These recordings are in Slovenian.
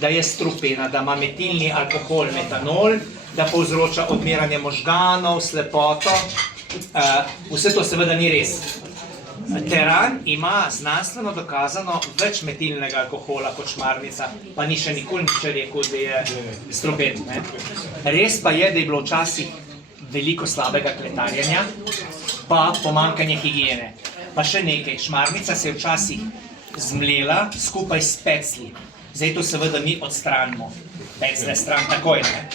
da je strupena, da ima metilni alkohol, metanol, da povzroča odmiranje možganov, slepoto. Vse to seveda ni res. Teran ima znanstveno dokazano več metilnega alkohola kot šmarnica, pa ni še nikoli nič rekel, da je strupen. Res pa je, da je bilo včasih veliko slabega kletarjenja, pa pomanjkanje higiene. Pa še nekaj, šmarnica se je včasih zmlela skupaj s pecli. Zdaj to seveda mi odstranimo, pecle stran takoj, ne.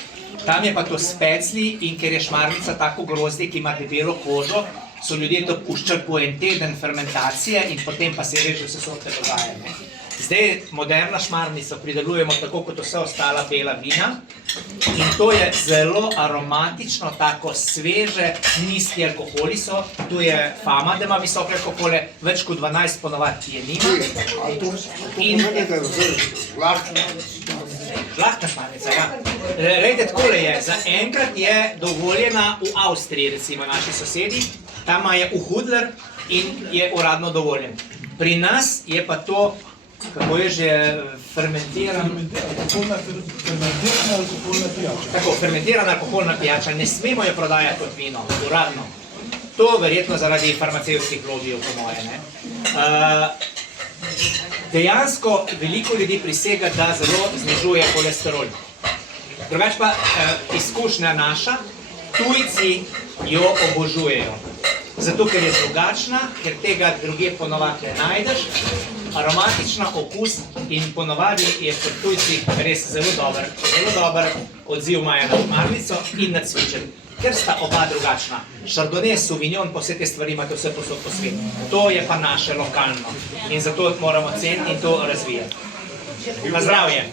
Tam je pa to s pecli in ker je šmarnica tako grozdje, ki ima debelo kožo, so ljudje to puščali po en teden fermentacije in potem pa se je reč, da se sorte dogaja, ne. Zdaj moderna šmarnica pridelujemo tako kot vse ostala bela vina in to je zelo aromatično, tako sveže, nizki alkoholi so. Tu je fama, da ima visoke alkohole, več kot 12 ponovadi je nima. Žlahtna šmarnica, ja. Glejte, takole je, zaenkrat je dovoljena v Avstriji, recimo naši sosedi, tam je v Hudler in je uradno dovoljen. Pri nas je pa to, kako je že, fermentirana alkoholna pijača. Ne smemo jo prodajati kot vino, uradno. To verjetno zaradi farmacevtskih lobijev, po moje, ne. Dejansko veliko ljudi prisega, da zelo znižuje holesterol. Drugače pa izkušnja naša, tujci jo obožujejo. Zato, ker je drugačna, ker tega druge ponovadi ne najdeš, aromatična, okus in ponovadi je pri tujcih res zelo dober odziv imajo na šmarnico in na cvičen. Ker sta oba drugačna. Chardonnay, Sauvignon, pa vse te stvari imate vse posod po svetu. To je pa naše lokalno. In zato moramo ceniti in to razvijati. Na zdravje!